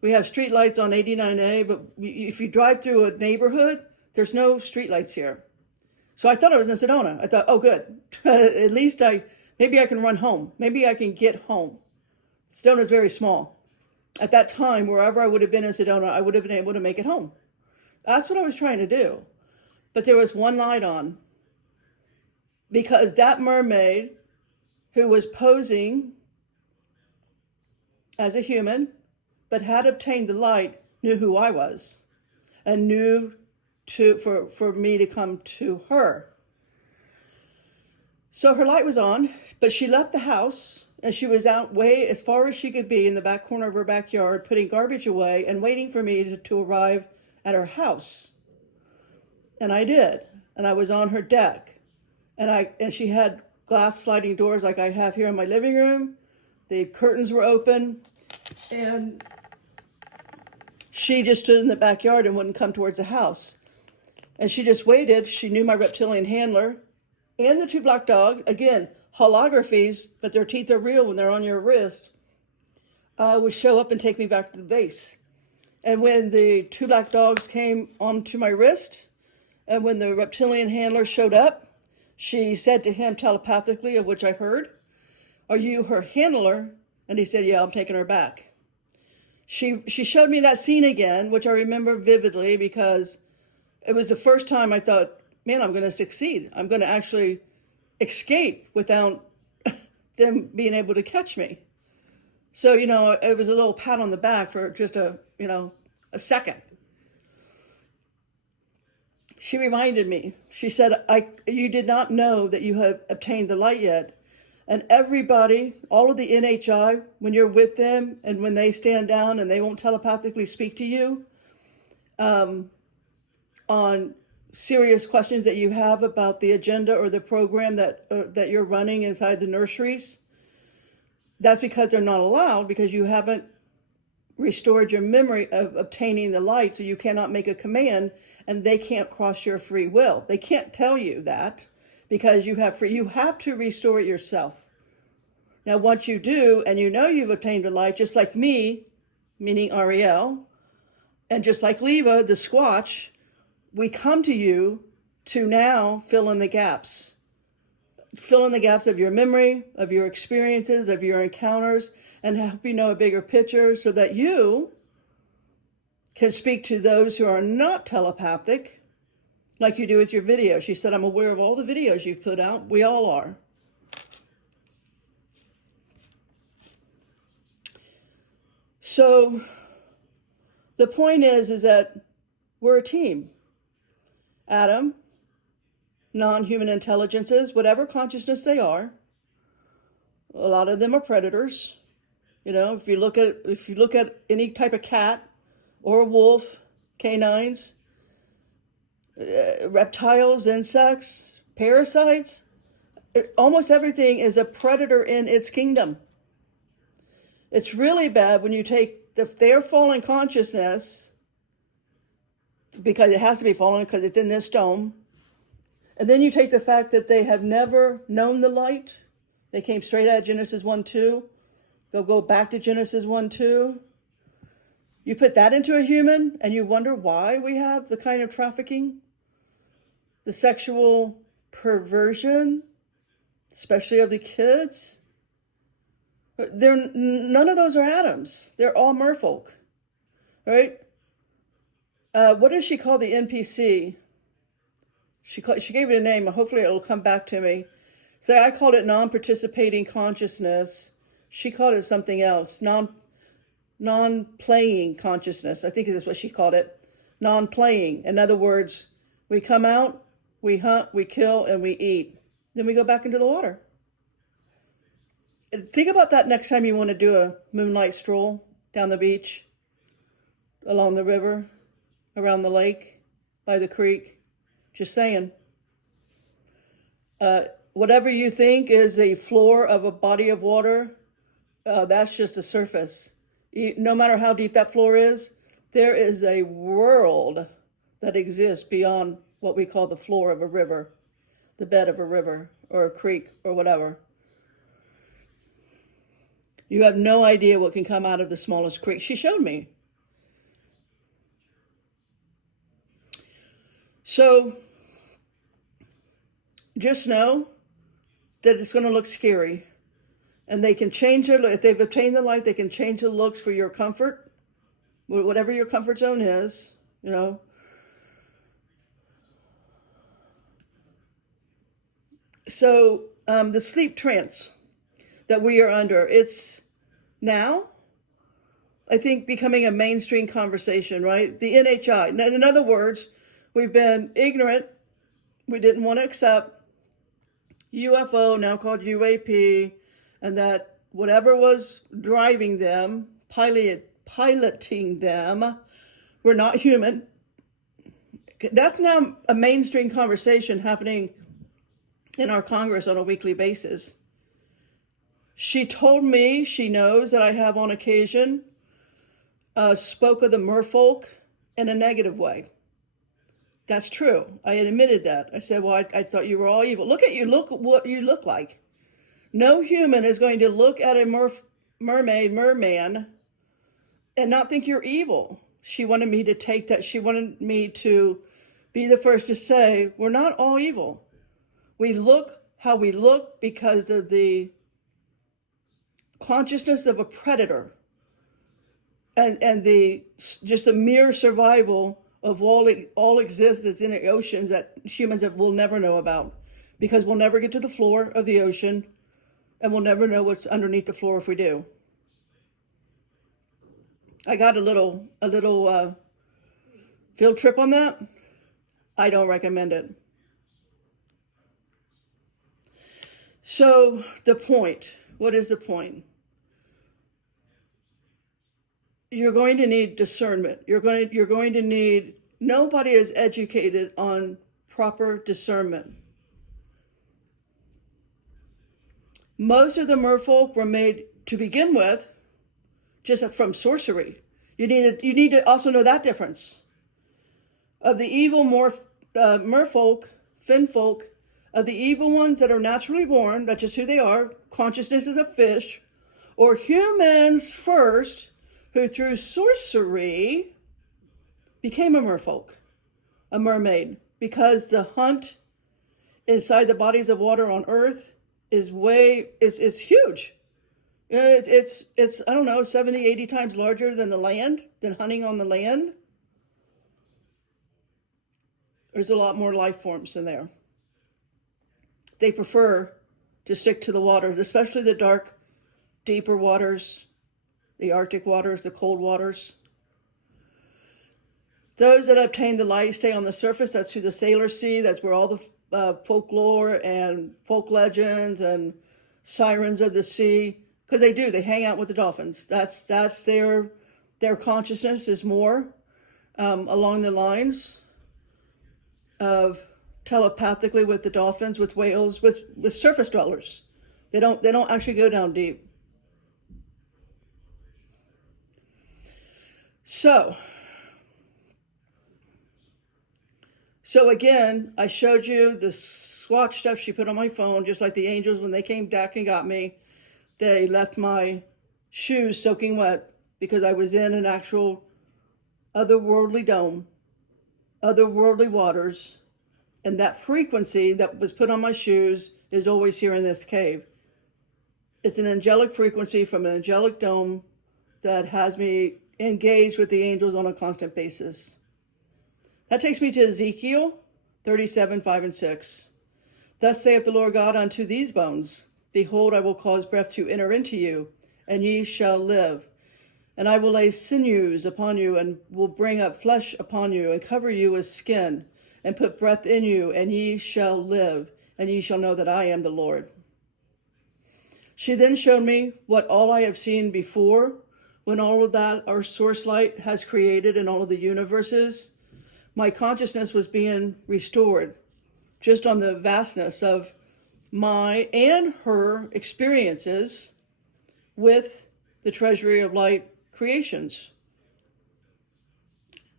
We have streetlights on 89A, but if you drive through a neighborhood, there's no streetlights here. So I thought I was in Sedona. I thought, oh, good. At least maybe I can run home. Maybe I can get home. Sedona is very small. At that time, wherever I would have been in Sedona, I would have been able to make it home. That's what I was trying to do. But there was one light on because that mermaid who was posing as a human but had obtained the light knew who I was and knew for me to come to her. So her light was on, but she left the house and she was out way as far as she could be in the back corner of her backyard, putting garbage away and waiting for me to arrive at her house. And I did. And I was on her deck. And she had glass sliding doors like I have here in my living room. The curtains were open. And she just stood in the backyard and wouldn't come towards the house. And she just waited. She knew my reptilian handler and the two black dogs. Again, holographies, but their teeth are real when they're on your wrist. Would show up and take me back to the base. And when the two black dogs came onto my wrist, and when the reptilian handler showed up, she said to him telepathically, of which I heard, "Are you her handler?" And he said, "Yeah, I'm taking her back." She showed me that scene again, which I remember vividly because it was the first time I thought, man, I'm going to succeed. I'm going to actually escape without them being able to catch me. So, it was a little pat on the back for just a second. She reminded me, she said, you did not know that you had obtained the light yet. And everybody, all of the NHI, when you're with them and when they stand down and they won't telepathically speak to you on serious questions that you have about the agenda or the program that you're running inside the nurseries, that's because they're not allowed, because you haven't restored your memory of obtaining the light, so you cannot make a command and they can't cross your free will. They can't tell you that because you have to restore it yourself. Now, once you do, and you've obtained the light, just like me, meaning Ariel, and just like Leva, the Squatch, we come to you to now fill in the gaps. Fill in the gaps of your memory, of your experiences, of your encounters, and help you know a bigger picture so that you can speak to those who are not telepathic, like you do with your video. She said, I'm aware of all the videos you've put out. We all are. So the point is that we're a team. Adam, non-human intelligences, whatever consciousness they are, a lot of them are predators. If you look at any type of cat or a wolf, canines, reptiles, insects, parasites, almost everything is a predator in its kingdom. It's really bad when you take their fallen consciousness, because it has to be fallen because it's in this dome, and then you take the fact that they have never known the light. They came straight out of Genesis 1:2. They'll go back to Genesis 1:2. You put that into a human and you wonder why we have the kind of trafficking, the sexual perversion, especially of the kids. None of those are atoms. They're all merfolk, right? What does she call the NPC? She gave it a name. Hopefully it'll come back to me. So I called it non-participating consciousness. She called it something else. Non-playing consciousness. I think that's what she called it. Non-playing. In other words, we come out, we hunt, we kill, and we eat. Then we go back into the water. Think about that next time you want to do a moonlight stroll down the beach, along the river, around the lake, by the creek. Just saying. Whatever you think is a floor of a body of water, that's just the surface. No matter how deep that floor is, there is a world that exists beyond what we call the floor of a river, the bed of a river, or a creek or whatever. You have no idea what can come out of the smallest creek. She showed me. So just know that it's going to look scary. And they can change their, if they've obtained the light, they can change the looks for your comfort, whatever your comfort zone is, you know. So the sleep trance that we are under, it's now, I think, becoming a mainstream conversation, right? The NHI. In other words, we've been ignorant. We didn't want to accept UFO, now called UAP, and that whatever was driving them, piloting them, were not human. That's now a mainstream conversation happening in our Congress on a weekly basis. She told me she knows that I have on occasion spoke of the merfolk in a negative way. That's true. I had admitted that. I said, well, I thought you were all evil. Look at you. Look what you look like. No human is going to look at a mermaid, merman, and not think you're evil. She wanted me to take that. She wanted me to be the first to say, we're not all evil. We look how we look because of the consciousness of a predator and the just a mere survival of all existence in the oceans that humans will never know about, because we'll never get to the floor of the ocean and we'll never know what's underneath the floor if we do. I got a little field trip on that. I don't recommend it. So the point, what is the point? You're going to need discernment. You're going to need, nobody is educated on proper discernment. Most of the merfolk were made to begin with just from sorcery. You need to also know that difference. Of the evil merfolk, finfolk, of the evil ones that are naturally born, that's just who they are, consciousness is a fish, or humans first, who through sorcery became a merfolk, a mermaid, because the hunt inside the bodies of water on Earth is huge. It's I don't know, 70, 80 times larger than the land, than hunting on the land. There's a lot more life forms in there. They prefer to stick to the waters, especially the dark, deeper waters, the Arctic waters, the cold waters. Those that obtain the light stay on the surface. That's who the sailors see. That's where all the folklore and folk legends and sirens of the sea, because they hang out with the dolphins. That's their consciousness is more along the lines of telepathically with the dolphins, with whales, with surface dwellers. They don't actually go down deep. So again, I showed you the swatch stuff she put on my phone, just like the angels when they came back and got me. They left my shoes soaking wet because I was in an actual otherworldly dome, otherworldly waters, and that frequency that was put on my shoes is always here in this cave. It's an angelic frequency from an angelic dome that has me engaged with the angels on a constant basis. That takes me to Ezekiel 37, 5 and 6. Thus saith the Lord God unto these bones, behold, I will cause breath to enter into you, and ye shall live. And I will lay sinews upon you, and will bring up flesh upon you, and cover you with skin, and put breath in you, and ye shall live, and ye shall know that I am the Lord. She then showed me what all I have seen before, when all of that our source light has created in all of the universes. My consciousness was being restored just on the vastness of my and her experiences with the Treasury of Light creations.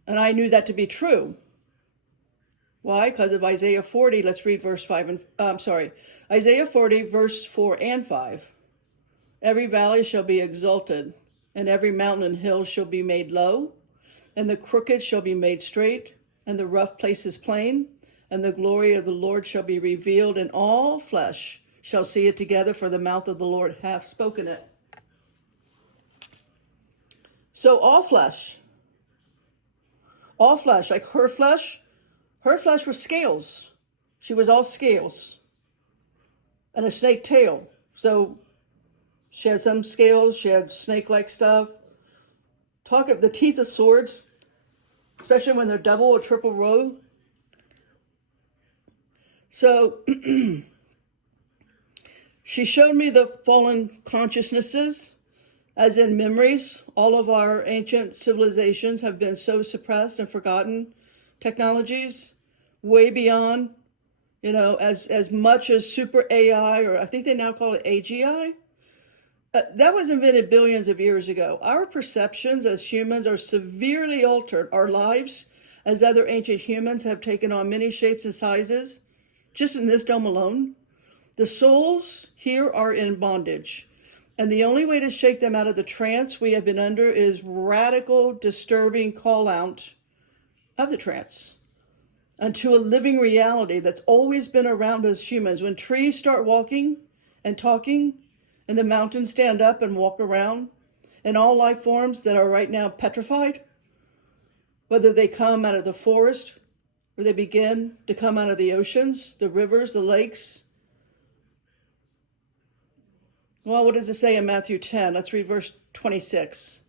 And I knew that to be true. Why? Because of Isaiah 40. Let's read verse 5 and Isaiah 40, verse 4 and 5. Every valley shall be exalted, and every mountain and hill shall be made low, and the crooked shall be made straight, and the rough places plain, and the glory of the Lord shall be revealed, and all flesh shall see it together, for the mouth of the Lord hath spoken it. So all flesh, like her flesh was scales. She was all scales and a snake tail. So she had some scales, she had snake-like stuff. Talk of the teeth of swords, especially when they're double or triple row. So she showed me the fallen consciousnesses, as in memories. All of our ancient civilizations have been so suppressed and forgotten technologies, way beyond, as much as super AI, or I think they now call it AGI. That was invented billions of years ago. Our perceptions as humans are severely altered. Our lives as other ancient humans have taken on many shapes and sizes, just in this dome alone. The souls here are in bondage. And the only way to shake them out of the trance we have been under is radical, disturbing call out of the trance unto a living reality that's always been around us humans. When trees start walking and talking, and the mountains stand up and walk around, and all life forms that are right now petrified, whether they come out of the forest or they begin to come out of the oceans, the rivers, the lakes. Well, what does it say in Matthew 10? Let's read verse 26.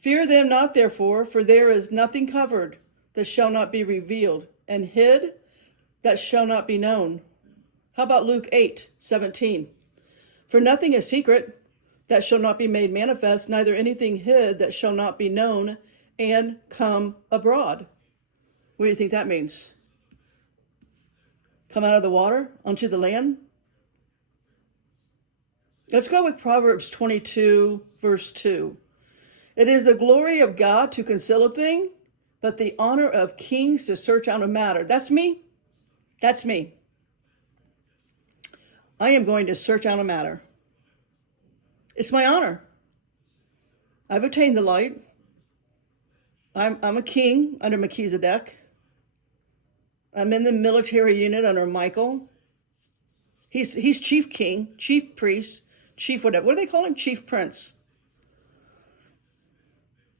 Fear them not, therefore, for there is nothing covered that shall not be revealed, and hid that shall not be known. How about Luke 8:17? For nothing is secret that shall not be made manifest, neither anything hid that shall not be known and come abroad. What do you think that means? Come out of the water onto the land? Let's go with Proverbs 22, verse 2. It is the glory of God to conceal a thing, but the honor of kings to search out a matter. That's me. That's me. I am going to search out a matter. It's my honor. I've attained the light. I'm a king under Melchizedek. I'm in the military unit under Michael. He's chief king, chief priest, chief whatever. What do they call him? Chief prince.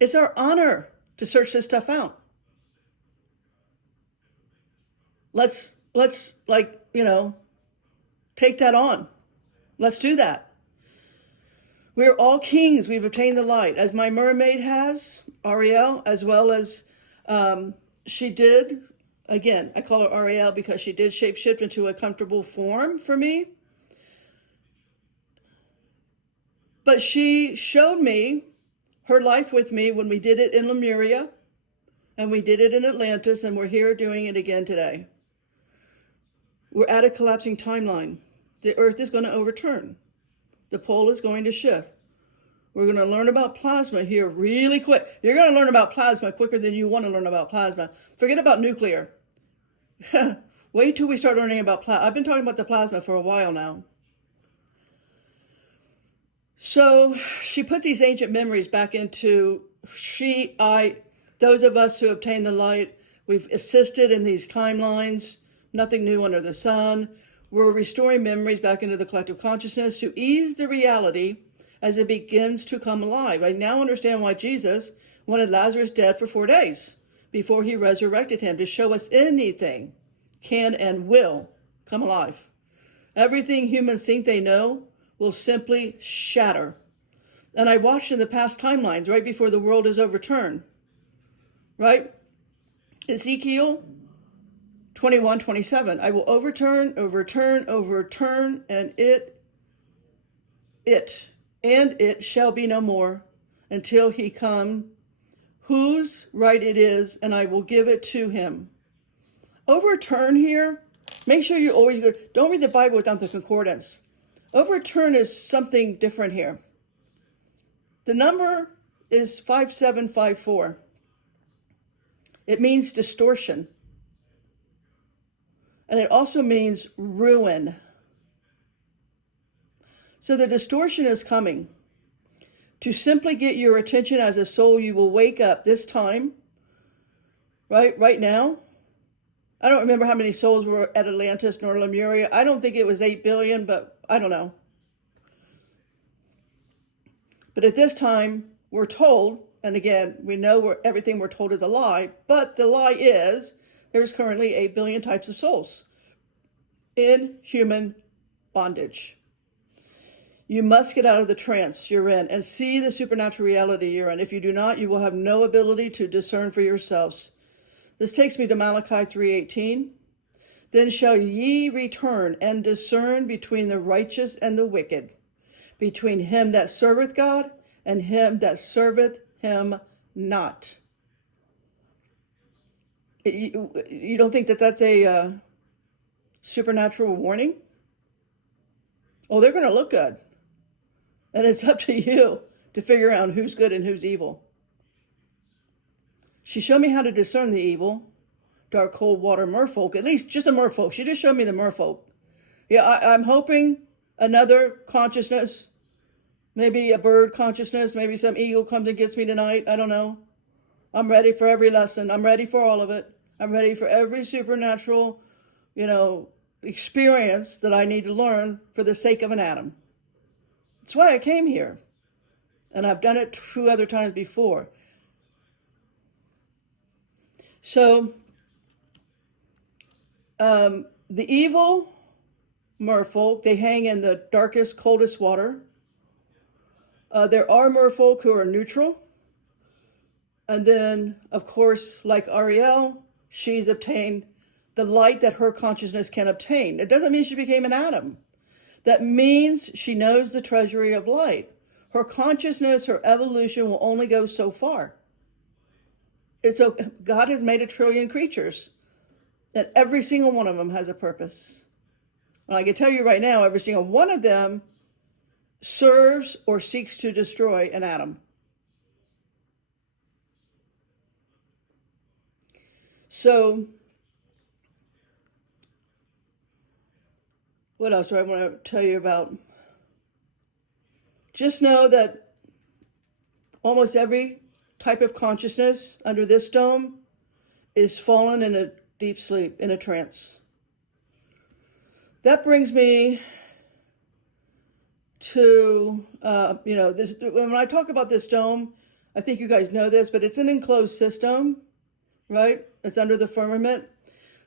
It's our honor to search this stuff out. Let's take that on. Let's do that. We're all kings. We've obtained the light, as my mermaid has, Ariel, as well as she did. Again, I call her Ariel because she did shapeshift into a comfortable form for me. But she showed me her life with me when we did it in Lemuria, and we did it in Atlantis, and we're here doing it again today. We're at a collapsing timeline. The earth is going to overturn. The pole is going to shift. We're going to learn about plasma here really quick. You're going to learn about plasma quicker than you want to learn about plasma. Forget about nuclear. Wait till we start learning about plasma. I've been talking about the plasma for a while now. So she put these ancient memories back into those of us who obtained the light. We've assisted in these timelines. Nothing new under the sun. We're restoring memories back into the collective consciousness to ease the reality as it begins to come alive. I now understand why Jesus wanted Lazarus dead for 4 days before he resurrected him, to show us anything can and will come alive. Everything humans think they know will simply shatter. And I watched in the past timelines right before the world is overturned, right? Ezekiel 21:27. I will overturn, and it shall be no more until he come, whose right it is, and I will give it to him. Overturn here, make sure you always don't read the Bible without the concordance. Overturn is something different here. The number is 5754. It means distortion. And it also means ruin. So the distortion is coming. To simply get your attention as a soul, you will wake up this time, right now. I don't remember how many souls were at Atlantis nor Lemuria. I don't think it was 8 billion, but I don't know. But at this time, we're told, and again, we know everything we're told is a lie, but the lie is there's currently 8 billion types of souls in human bondage. You must get out of the trance you're in and see the supernatural reality you're in. If you do not, you will have no ability to discern for yourselves. This takes me to Malachi 3:18. Then shall ye return and discern between the righteous and the wicked, between him that serveth God and him that serveth him not. You don't think that that's a supernatural warning? Oh, they're going to look good. And it's up to you to figure out who's good and who's evil. She showed me how to discern the evil, dark, cold water merfolk, at least just a merfolk. She just showed me the merfolk. Yeah, I'm hoping another consciousness, maybe a bird consciousness, maybe some eagle comes and gets me tonight. I don't know. I'm ready for every lesson. I'm ready for all of it. I'm ready for every supernatural, experience that I need to learn for the sake of an atom. That's why I came here. And I've done it 2 other times before. So, the evil merfolk, they hang in the darkest, coldest water. There are merfolk who are neutral. And then, of course, like Ariel, she's obtained the light that her consciousness can obtain. It doesn't mean she became an atom. That means she knows the treasury of light. Her consciousness, her evolution will only go so far. So God has made 1 trillion creatures, and every single one of them has a purpose. And I can tell you right now, every single one of them serves or seeks to destroy an atom. So, what else do I want to tell you about? Just know that almost every type of consciousness under this dome is fallen in a deep sleep, in a trance. That brings me to, this. When I talk about this dome, I think you guys know this, but it's an enclosed system, right? It's under the firmament.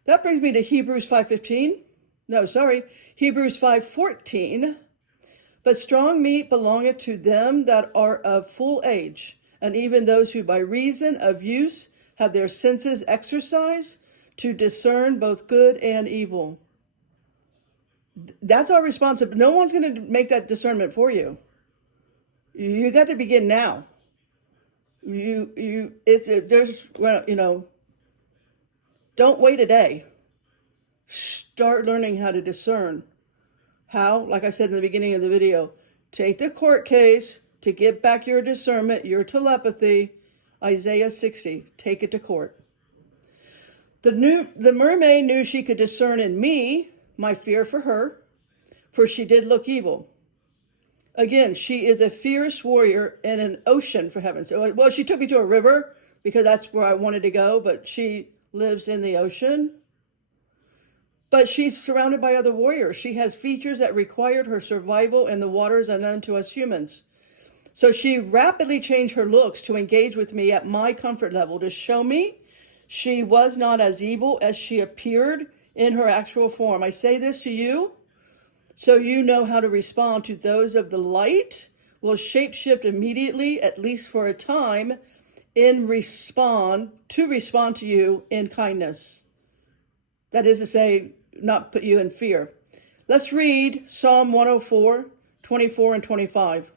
That brings me to Hebrews 5:14. But strong meat belongeth to them that are of full age, and even those who by reason of use have their senses exercised to discern both good and evil. That's our responsibility. No one's going to make that discernment for you. You got to begin now. Don't wait a day. Start learning how to discern. How? Like I said in the beginning of the video, take the court case to get back your discernment, your telepathy. Isaiah 60, take it to court. The mermaid knew she could discern in me my fear for her, for she did look evil. Again, she is a fierce warrior in an ocean, for heaven's sake. Well, she took me to a river because that's where I wanted to go, but she lives in the ocean. But she's surrounded by other warriors. She has features that required her survival in the waters unknown to us humans. So she rapidly changed her looks to engage with me at my comfort level, to show me she was not as evil as she appeared in her actual form. I say this to you so you know how to respond to those of the light. Will shapeshift immediately, at least for a time, to respond to you in kindness. That is to say, not put you in fear. Let's read Psalm 104, 24 and 25.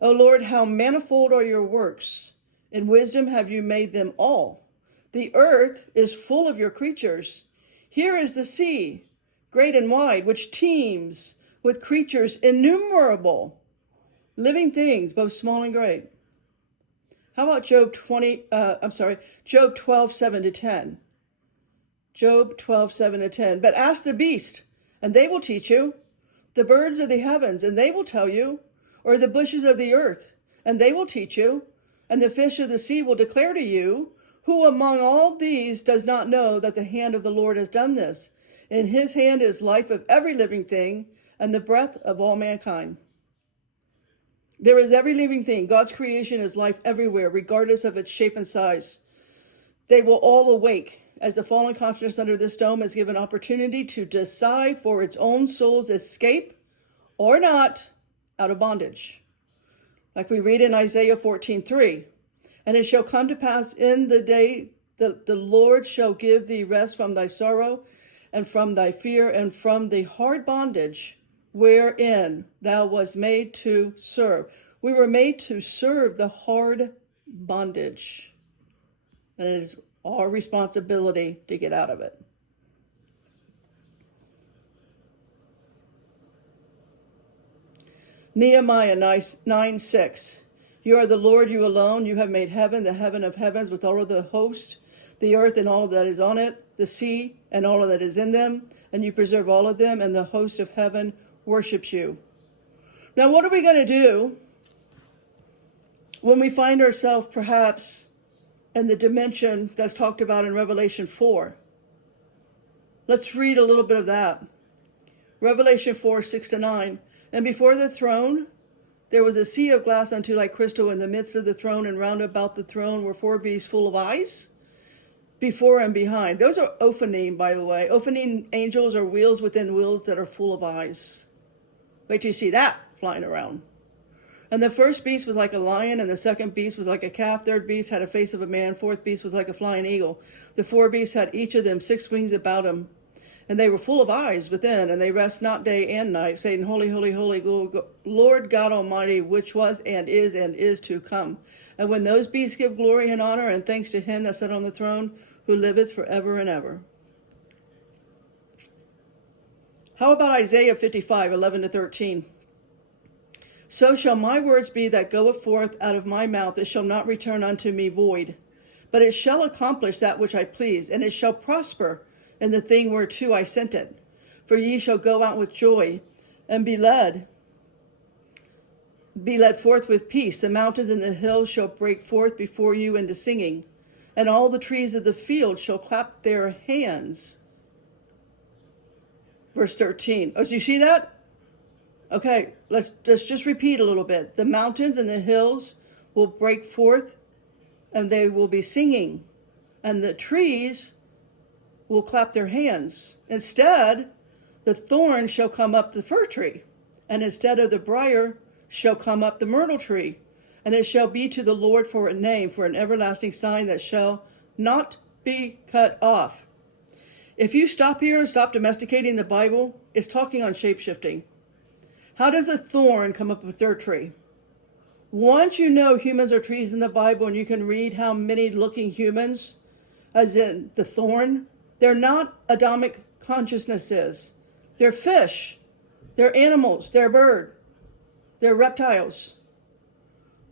O Lord, how manifold are your works. In wisdom have you made them all. The earth is full of your creatures. Here is the sea, great and wide, which teems with creatures innumerable, living things, both small and great. How about Job 12, 7 to 10? Job 12:7-10. But ask the beast, and they will teach you, the birds of the heavens, and they will tell you, or the bushes of the earth, and they will teach you, and the fish of the sea will declare to you, who among all these does not know that the hand of the Lord has done this? In his hand is life of every living thing, and the breath of all mankind. There is every living thing. God's creation is life everywhere, regardless of its shape and size. They will all awake as the fallen consciousness under this dome is given opportunity to decide for its own soul's escape or not out of bondage. Like we read in Isaiah 14:3, and it shall come to pass in the day that the Lord shall give thee rest from thy sorrow and from thy fear and from the hard bondage wherein thou wast made to serve. We were made to serve the hard bondage. And it is our responsibility to get out of it. Nehemiah 9:6. You are the Lord, you alone. You have made heaven, the heaven of heavens, with all of the host, the earth and all that is on it, the sea and all that is in them, and you preserve all of them, and the host of heaven worships you. Now, what are we going to do when we find ourselves perhaps in the dimension that's talked about in Revelation 4? Let's read a little bit of that. Revelation 4:6-9. And before the throne there was a sea of glass unto like crystal in the midst of the throne, and round about the throne were four beasts full of eyes, before and behind. Those are Ophanim, by the way. Ophanim angels are wheels within wheels that are full of eyes. Wait till you see that flying around. And the first beast was like a lion, and the second beast was like a calf. Third beast had a face of a man. Fourth beast was like a flying eagle. The four beasts had each of them 6 wings about them, and they were full of eyes within, and they rest not day and night, saying, Holy, holy, holy, Lord God Almighty, which was and is to come. And when those beasts give glory and honor and thanks to him that sat on the throne, who liveth forever and ever. How about Isaiah 55:11-13? So shall my words be that goeth forth out of my mouth. It shall not return unto me void, but it shall accomplish that which I please, and it shall prosper in the thing whereto I sent it. For ye shall go out with joy, and be led forth with peace. The mountains and the hills shall break forth before you into singing, and all the trees of the field shall clap their hands. Verse 13. Oh, do you see that? Okay, let's just repeat a little bit. The mountains and the hills will break forth, and they will be singing, and the trees will clap their hands. Instead, the thorn shall come up the fir tree, and instead of the briar shall come up the myrtle tree. And it shall be to the Lord for a name, for an everlasting sign that shall not be cut off. If you stop here and stop domesticating the Bible, it's talking on shape-shifting. How does a thorn come up a fir tree? Once you know humans are trees in the Bible, and you can read how many looking humans, as in the thorn, they're not Adamic consciousnesses. They're fish. They're animals. They're bird. They're reptiles.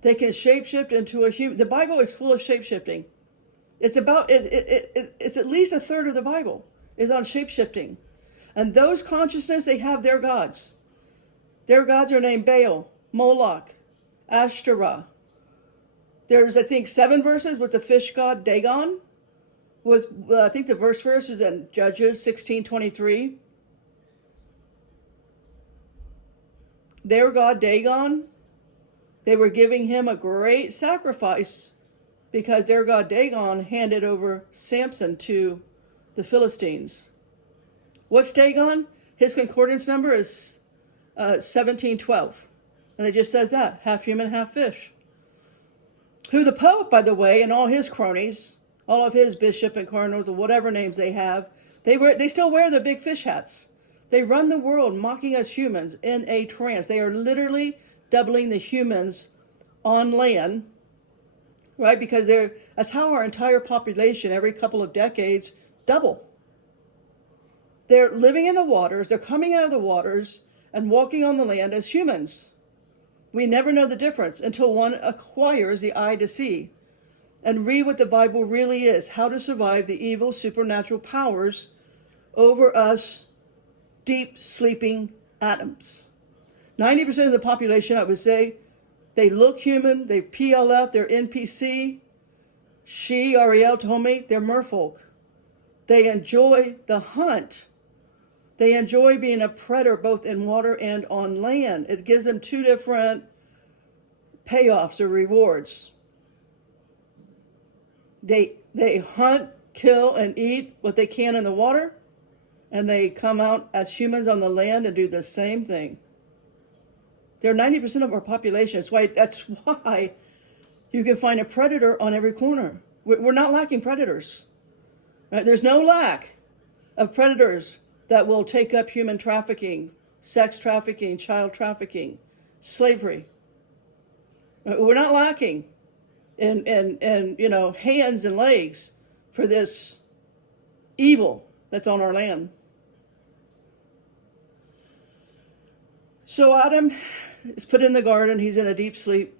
They can shapeshift into a human. The Bible is full of shapeshifting. It's at least a third of the Bible is on shapeshifting. And those consciousness, they have their gods. Their gods are named Baal, Moloch, Ashtoreth. There's, I think, 7 verses with the fish god Dagon. I think the verse is in Judges 16:23. Their god Dagon, they were giving him a great sacrifice because their god Dagon handed over Samson to the Philistines. What's Dagon? His concordance number is 1712. And it just says that, half human, half fish. Who the Pope, by the way, and all his cronies, all of his bishop and cardinals or whatever names they have, they still wear their big fish hats. They run the world mocking us humans in a trance. They are literally doubling the humans on land, right? Because that's how our entire population every couple of decades double. They're living in the waters, they're coming out of the waters and walking on the land as humans. We never know the difference until one acquires the eye to see. and read what the Bible really is, how to survive the evil supernatural powers over us deep sleeping atoms. 90% of the population, I would say, they look human, they PLF, they're NPC. She, Ariel, told me they're merfolk. They enjoy the hunt. They enjoy being a predator both in water and on land. It gives them two different payoffs or rewards. They hunt, kill, and eat what they can in the water, and they come out as humans on the land and do the same thing. They're 90% of our population. That's why you can find a predator on every corner. We're not lacking predators. Right? There's no lack of predators that will take up human trafficking, sex trafficking, child trafficking, slavery. We're not lacking in hands and legs for this evil that's on our land. So Adam is put in the garden. He's in a deep sleep.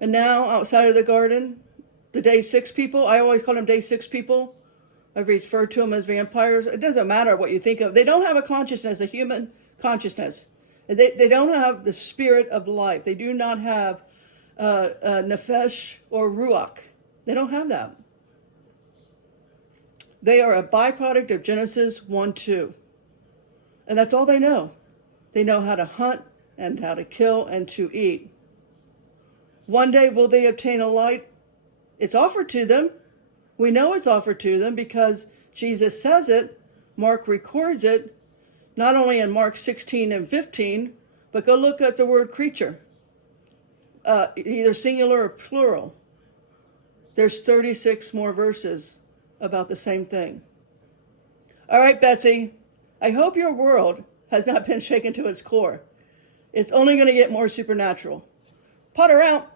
And now outside of the garden, the day 6 people, I always call them day 6 people. I've referred to them as vampires. It doesn't matter what you think of. They don't have a consciousness, a human consciousness. They don't have the spirit of life. They do not have nefesh or ruach. They don't have that. They are a byproduct of Genesis 1:2. And that's all they know. They know how to hunt and how to kill and to eat. One day will they obtain a light? It's offered to them. We know it's offered to them because Jesus says it. Mark records it, not only in Mark 16 and 15, but go look at the word creature, either singular or plural. There's 36 more verses about the same thing. All right, Betsy, I hope your world has not been shaken to its core. It's only going to get more supernatural. Potter out.